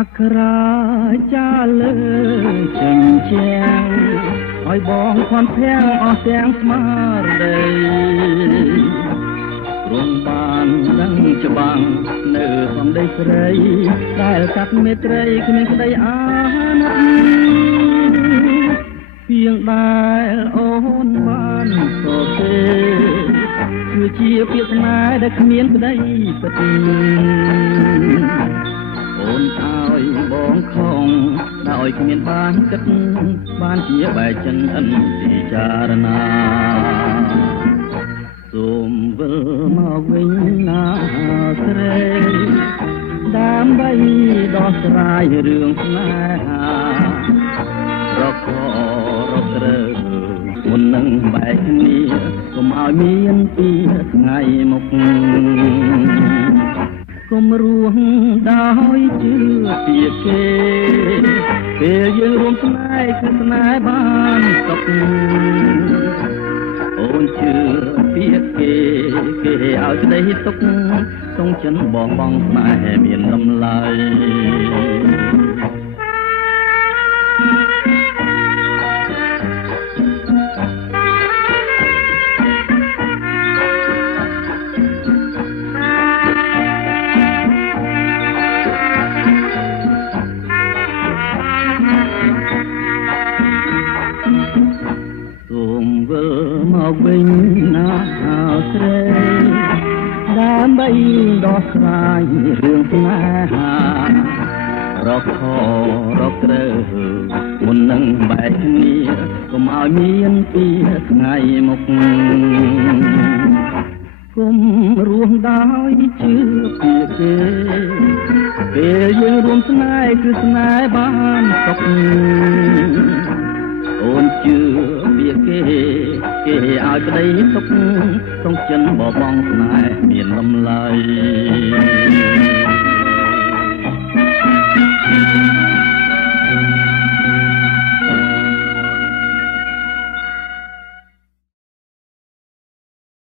អក្រាចាលើចិញ្ចាំងឲ្យបងខន់ភាំងអស់ទាំងស្មារតីរំបានដឹងច្បាំងនៅសំដីស្រីដែលកាត់មេត្រីគ្មានក្តីអាណិតពីងដែលអូនបានសរសេរគឺជាពាក្យស្នេហ៍ដែលគ្មានក្តីពិតអូនឲ្យបងខំដោយគ្មានបានគិតបានជាបែកចិនអិនទីចារណាសូមវិលមកវិញណាស្រីដើម្បីដោះស្រាយរឿងស្នេហារករករើមុននឹងបែកគ្នាកុំឲ្យមានពីថ្ងៃមុខកុំរួងដោយជឿពីគេពេលយើងរួមស្នេហ៍គឺស្នេហ៍បានសុខអូនជឿពីគេឲ្យក្តីទុកទងចិនបងបងស្នេហ៍មានតម្លៃមកវិញណាស្រីដើម្បីដោះស្រាយរឿងស្នេហារកខរកត្រូវមុននឹងបែកគ្នាកុំឲ្យមានពីថ្ងៃមុខគុំរួមដោយជឿពីគេពេលយើងរួមស្នេហ៍គឺស្នេហ៍បានសុខអូនជឿពីគេឲ្យក្តីទុកទងចិនបបងស្នេហ៍មានតម្លៃ